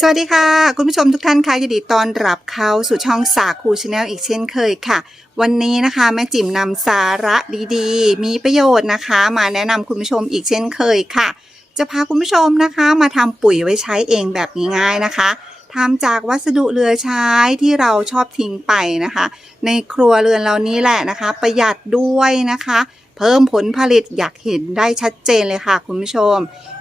สวัสดีค่ะ คุณผู้ชมทุกท่านค่ะยินดีต้อนรับเข้าสู่ช่องสาคูชาแนลอีกเช่นเคยค่ะ วันนี้นะคะ แม่จิ๋มนำสาระดีๆ มีประโยชน์นะคะ มาแนะนำคุณผู้ชมอีกเช่นเคยค่ะ จะพาคุณผู้ชมนะคะ มาทำปุ๋ยไว้ใช้เองแบบง่ายๆนะคะทำจากวัสดุเหลือใช้ที่เราชอบทิ้งไปนะคะ ในครัวเรือนเรานี้แหละนะคะ ประหยัดด้วยนะคะ เพิ่มผลผลิตอยากเห็นได้ชัดเจนเลยค่ะ คุณผู้ชม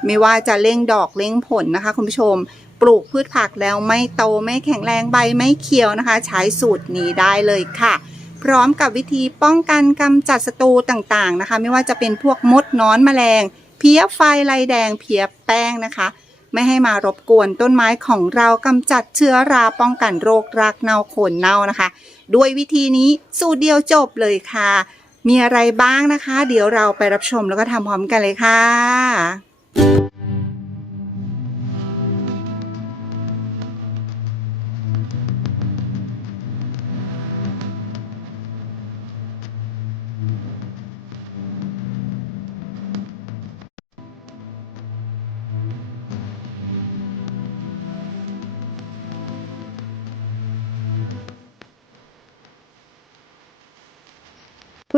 ไม่ว่าจะเร่งดอกเร่งผลนะคะ คุณผู้ชม ปลูกพืชผักแล้วไม่โตไม่แข็งแรงใบไม่เขียวนะคะ ใช้สูตรนี้ได้เลยค่ะ พร้อมกับวิธีป้องกันกำจัดศัตรูต่างๆนะคะ ไม่ว่าจะเป็นพวกมดน้อนแมลง เพี้ยไฟลายแดง เพี้ยแป้งนะคะ ไม่ให้มารบกวนต้นไม้ของเรากำจัดเชื้อราป้องกันโรครากเน่าโคนเน่านะคะ ด้วยวิธีนี้สูตรเดียวจบเลยค่ะ มีอะไรบ้างนะคะ เดี๋ยวเราไปรับชมแล้วก็ทำพร้อมกันเลยค่ะ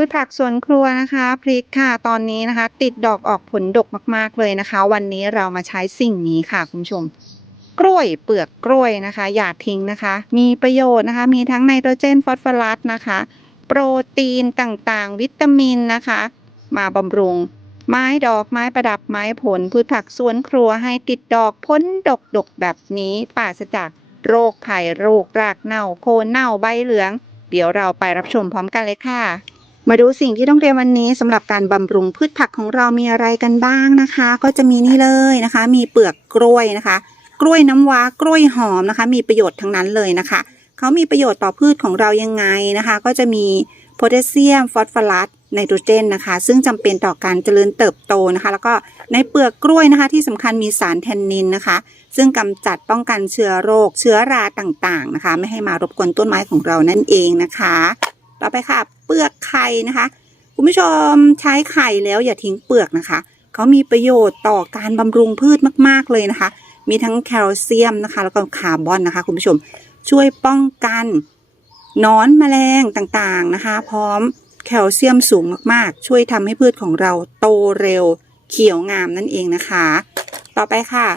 พืชผักสวนครัวนะคะพริกค่ะตอนนี้นะคะ ติดดอกออกผลดกมากๆเลยนะคะ วันนี้เรามาใช้สิ่งนี้ค่ะคุณผู้ชมกล้วยเปลือกกล้วยนะคะ อย่าทิ้งนะคะ มีประโยชน์นะคะ มีทั้งไนโตรเจนฟอสฟอรัสนะคะ โปรตีนต่างๆ วิตามินนะคะ มาบำรุง ไม้ดอกไม้ประดับไม้ผล พืชผักสวนครัวให้ติดดอกพ้นดกดกแบบนี้ปราศจากโรคภัยโรครากเน่า โคนเน่าใบเหลือง เดี๋ยวเราไปรับชมพร้อมกันเลยค่ะ มาดูสิ่งที่ต้องเตรียมวันนี้สำหรับการบำรุงพืชผักของเรามีอะไรกันบ้างนะคะ ก็จะมีนี่เลยนะคะ มีเปลือกกล้วยนะคะ กล้วยน้ำว้ากล้วยหอมนะคะ มีประโยชน์ทั้งนั้นเลยนะคะเขามีประโยชน์ต่อพืชของเรายังไงนะคะ ก็จะมีโพแทสเซียมฟอสฟอรัสไนโตรเจนนะคะ ซึ่งจำเป็นต่อการเจริญเติบโตนะคะ แล้วก็ในเปลือกกล้วยนะคะ ที่สำคัญมีสารแทนนินนะคะ ซึ่งกำจัดป้องกันเชื้อโรค เชื้อราต่างๆนะคะ ไม่ให้มารบกวนต้นไม้ของเรานั่นเองนะคะ ต่อไปค่ะ เปลือกไข่นะคะ คุณผู้ชมใช้ไข่แล้วอย่าทิ้งเปลือกนะคะเขามีประโยชน์ต่อการบำรุงพืชมากๆเลยนะคะ มีทั้งแคลเซียมนะคะ แล้วก็คาร์บอนนะคะ คุณผู้ชมช่วยป้องกันนอนแมลงต่างๆนะคะ พร้อมแคลเซียมสูงมากๆ ช่วยทำให้พืชของเราโตเร็วเขียวงามนั่นเองนะคะ ต่อไปค่ะ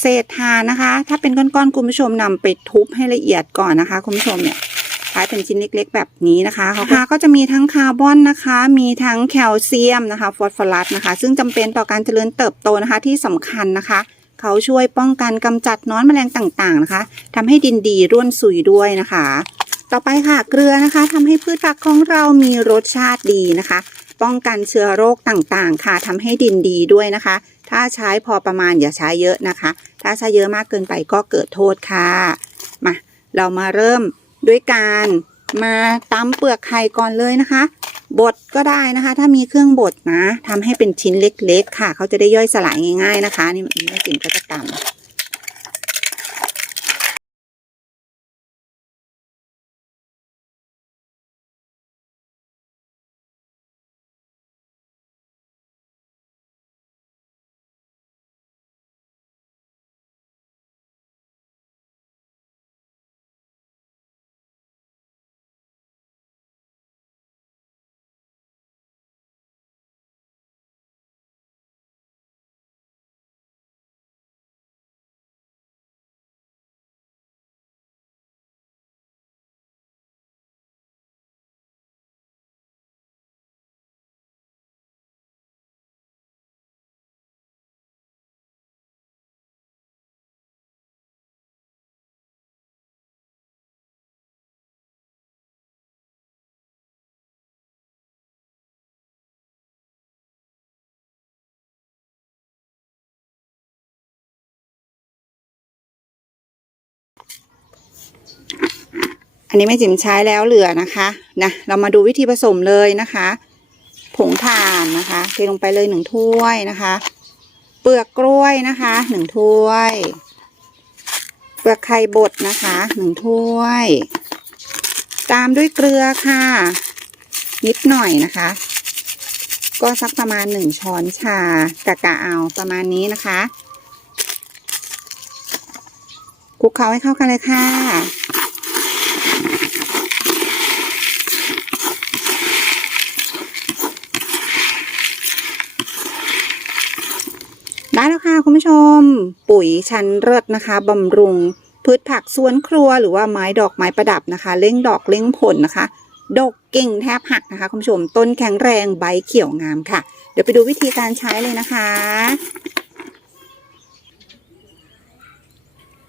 เศษทานนะคะ ถ้าเป็นก้อนๆคุณผู้ชมนำไปทุบให้ละเอียดก่อนนะคะ คุณผู้ชมเนี่ย ขายเป็นชิ้นเล็กๆ แบบนี้นะคะเขาก็จะมีทั้งคาร์บอนนะคะ มีทั้งแคลเซียมนะคะฟอสฟอรัสนะคะ ซึ่งจำเป็นต่อการเจริญเติบโตนะคะที่สำคัญนะคะ เขาช่วยป้องกันกำจัดน้อนแมลงต่างๆนะคะทำให้ดินดีร่วนสุยด้วยนะคะ ต่อไปค่ะเกลือนะคะทำให้พืชผักของเรามีรสชาติดีนะคะ ป้องกันเชื้อโรคต่างๆ ค่ะทำให้ดินดีด้วยนะคะ ถ้าใช้พอประมาณอย่าใช้เยอะนะคะ ถ้าใช้เยอะมากเกินไปก็เกิดโทษค่ะมาเรามาเริ่ม ด้วยการมาตำเปลือกไข่ก่อนเลยนะคะ บดก็ได้นะคะ ถ้ามีเครื่องบดนะทำให้เป็นชิ้นเล็กๆ ค่ะ เขาจะได้ย่อยสลายง่าย ๆ นะคะ นี่แม่สินก็จะตำ นนี้แม่จิ๋มใช้แล้วเหลือนะคะนะเรามาดูวิธีผสมเลยนะคะ ผงถ่านนะคะเทลงไปเลยหนึ่งถ้วยนะคะ เปลือกกล้วยนะคะหนึ่งถ้วย เปลือกไข่บดนะคะหนึ่งถ้วย ตามด้วยเกลือค่ะ นิดหน่อยนะคะ ก็สักประมาณหนึ่งช้อนชากะกะเอาประมาณนี้นะคะคลุกเคล้าให้เข้ากันเลยค่ะ ได้แล้วค่ะคุณผู้ชม ปุ๋ยชั้นเลิศนะคะบำรุง พืชผักสวนครัวหรือว่าไม้ดอกไม้ประดับนะคะ เล่งดอกเล่งผลนะคะ ดกกิ่งแทบหักนะคะคุณผู้ชมต้นแข็งแรงใบเขียวงามค่ะ เดี๋ยวไปดูวิธีการใช้เลยนะคะ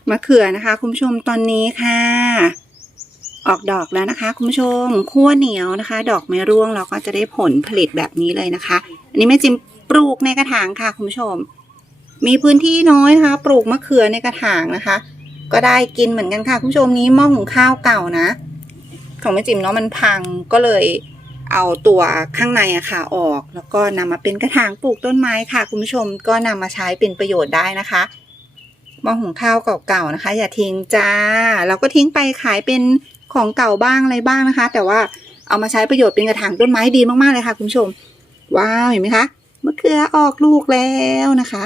มะเขือนะคะ คุณผู้ชมตอนนี้ค่ะ ออกดอกแล้วนะคะ คุณผู้ชมขั้วเหนียวนะคะ ดอกไม่ร่วงเราก็จะได้ผลผลิตแบบนี้เลยนะคะ อันนี้แม่จิมปลูกในกระถางค่ะ คุณผู้ชม มีพื้นที่น้อยนะคะ ปลูกมะเขือในกระถางนะคะ ก็ได้กินเหมือนกันค่ะ คุณผู้ชมนี้หม้อหุงข้าวเก่านะ ของแม่จิ๋มเนาะมันพังก็เลยเอาตัวข้างในอะค่ะออก แล้วก็นำมาเป็นกระถางปลูกต้นไม้ค่ะ คุณผู้ชมก็นำมาใช้เป็นประโยชน์ได้นะคะหม้อหุงข้าวเก่าๆนะคะ อย่าทิ้งจ้าเราก็ทิ้งไปขายเป็นของเก่าบ้างอะไรบ้างนะคะ แต่ว่าเอามาใช้ประโยชน์เป็นกระถางต้นไม้ดีมากๆเลยค่ะ คุณผู้ชม ว้าวเห็นไหมคะมะเขือออกลูกแล้วนะคะ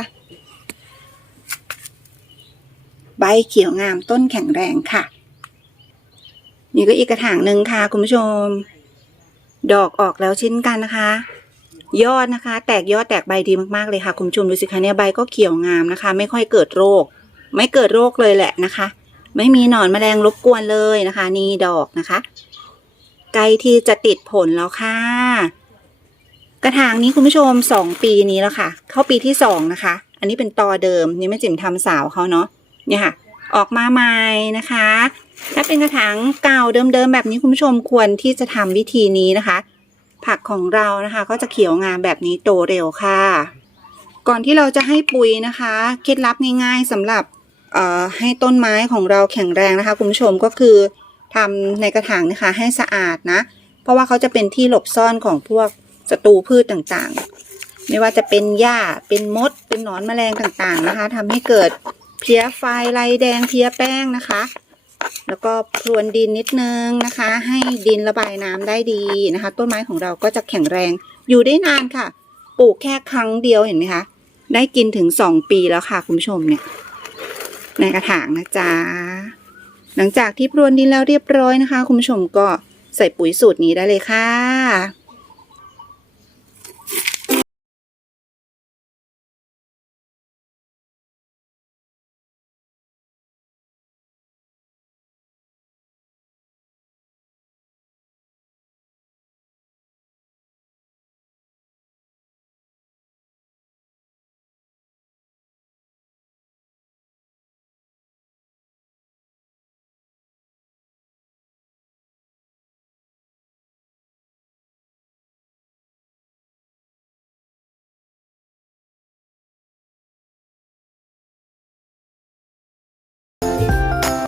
ใบเขียวงามต้นแข็งแรงค่ะ นี่ก็อีกกระถางหนึ่งค่ะ คุณผู้ชม ดอกออกแล้วเช่นกันนะคะ ยอดนะคะ แตกยอดแตกใบดีมากๆเลยค่ะ คุณผู้ชมดูสิคะเนี่ยใบก็เขียวงามนะคะ ไม่ค่อยเกิดโรค ไม่เกิดโรคเลยแหละนะคะ ไม่มีหนอนแมลงรบกวนเลยนะคะ นี่ดอกนะคะใกล้ที่จะติดผลแล้วค่ะ กระถางนี้คุณผู้ชมสองปีนี้แล้วค่ะ เข้าปีที่สองนะคะ อันนี้เป็นตอเดิมนี่แม่จิ๋มทำสาวเขาเนาะ เนี่ยค่ะออกมาใหม่นะคะ ถ้าเป็นกระถางเก่าเดิมๆแบบนี้คุณผู้ชมควรที่จะทำวิธีนี้นะคะ ผักของเรานะคะ ก็จะเขียวงามแบบนี้โตเร็วค่ะ ก่อนที่เราจะให้ปุ๋ยนะคะเคล็ดลับง่ายๆสำหรับให้ต้นไม้ของเราแข็งแรงนะคะ คุณผู้ชมก็คือทำในกระถางนะคะให้สะอาดนะ เพราะว่าเขาจะเป็นที่หลบซ่อนของพวกศัตรูพืชต่างๆ ไม่ว่าจะเป็นหญ้าเป็นมด เป็นหนอนแมลงต่างๆนะคะทำให้เกิด เพี้ยไฟลายแดงเพี้ยแป้งนะคะ แล้วก็พรวนดินนิดนึงนะคะ ให้ดินระบายน้ำได้ดีนะคะ ต้นไม้ของเราก็จะแข็งแรงอยู่ได้นานค่ะ ปลูกแค่ครั้งเดียวเห็นไหมคะ ได้กินถึงสองปีแล้วค่ะคุณผู้ชมเนี่ย ในกระถางนะจ๊ะหลังจากที่พรวนดินแล้วเรียบร้อยนะคะ คุณผู้ชมก็ใส่ปุ๋ยสูตรนี้ได้เลยค่ะ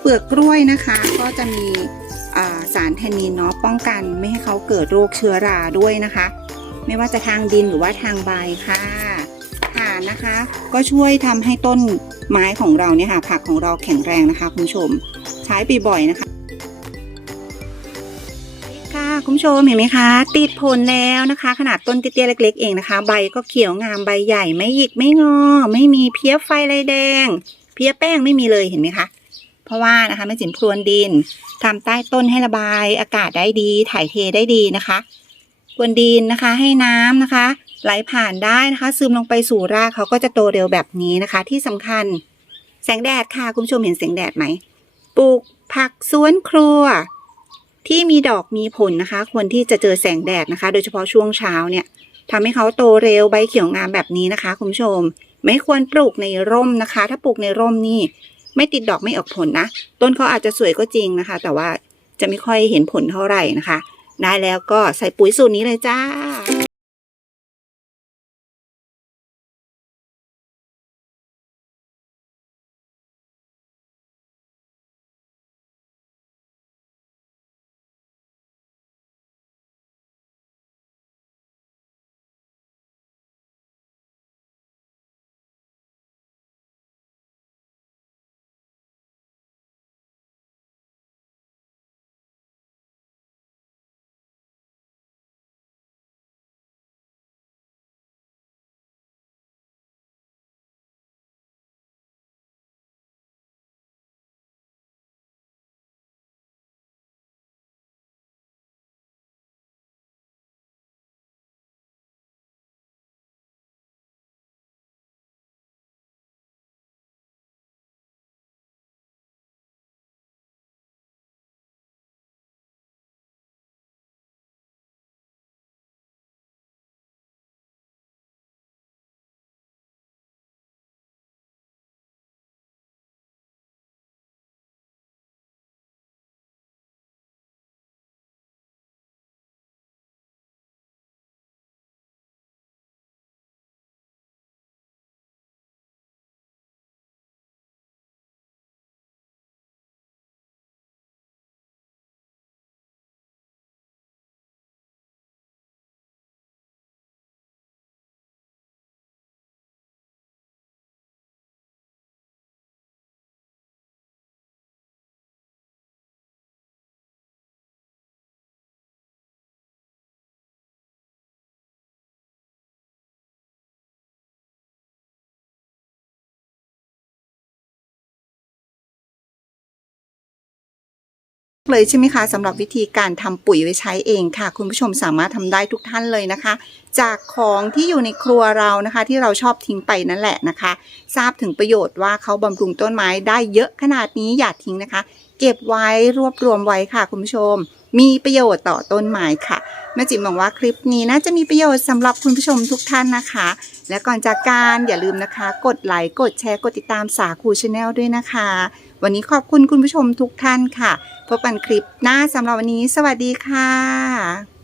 ปลือกกล้วยนะคะ ก็จะมีสารแทนนินเนาะป้องกันไม่ให้เขาเกิดโรคเชื้อราด้วยนะคะ ไม่ว่าจะทางดินหรือว่าทางใบค่ะถ่านนะคะ ก็ช่วยทำให้ต้นไม้ของเราเนี่ยค่ะผักของเราแข็งแรงนะคะคุณผู้ชม ใช้บ่อยๆนะคะค่ะคุณผู้ชมเห็นไหมคะ ติดผลแล้วนะคะ ขนาดต้นเตี้ยๆเล็ก ๆ เองนะคะ ใบก็เขียวงามใบใหญ่ไม่หยิกไม่งอ ไม่มีเพี้ยไฟลายแดง เพี้ยแป้งไม่มีเลยเห็นไหมคะ เพราะว่านะคะแม่จิ๋มพรวนดินทำใต้ต้นให้ระบายอากาศได้ดี ถ่ายเทได้ดีนะคะพรวนดินนะคะให้น้ำนะคะ ไหลผ่านได้นะคะ ซึมลงไปสู่รากเขาก็จะโตเร็วแบบนี้นะคะ ที่สำคัญแสงแดดค่ะคุณผู้ชมเห็นแสงแดดไหมปลูกผักสวนครัว ที่มีดอกมีผลนะคะ ควรที่จะเจอแสงแดดนะคะ โดยเฉพาะช่วงเช้าเนี่ยทำให้เขาโตเร็วใบเขียวงามแบบนี้นะคะ คุณผู้ชม ไม่ควรปลูกในร่มนะคะ ถ้าปลูกในร่มนี่ ไม่ติดดอกไม่ออกผลนะ ต้นเขาอาจจะสวยก็จริงนะคะ แต่ว่าจะไม่ค่อยเห็นผลเท่าไหร่นะคะ ได้แล้วก็ใส่ปุ๋ยสูตรนี้เลยจ้า เลยใช่ไหมคะสำหรับวิธีการทำปุ๋ยไว้ใช้เองค่ะ คุณผู้ชมสามารถทำได้ทุกท่านเลยนะคะ จากของที่อยู่ในครัวเรานะคะ ที่เราชอบทิ้งไปนั่นแหละนะคะ ทราบถึงประโยชน์ว่าเขาบำรุงต้นไม้ได้เยอะขนาดนี้อย่าทิ้งนะคะ เก็บไว้รวบรวมไว้ค่ะ คุณผู้ชม มีประโยชน์ต่อต้นไม้ค่ะแม่จิ๋มหวังว่าคลิปนี้น่าจะมีประโยชน์สำหรับคุณผู้ชมทุกท่านนะคะ และก่อนจากการอย่าลืมนะคะ กดไลค์กดแชร์กดติดตามสาคูชาแนลด้วยนะคะ วันนี้ขอบคุณคุณผู้ชมทุกท่านค่ะ พบกันคลิปหน้าสำหรับวันนี้ สวัสดีค่ะ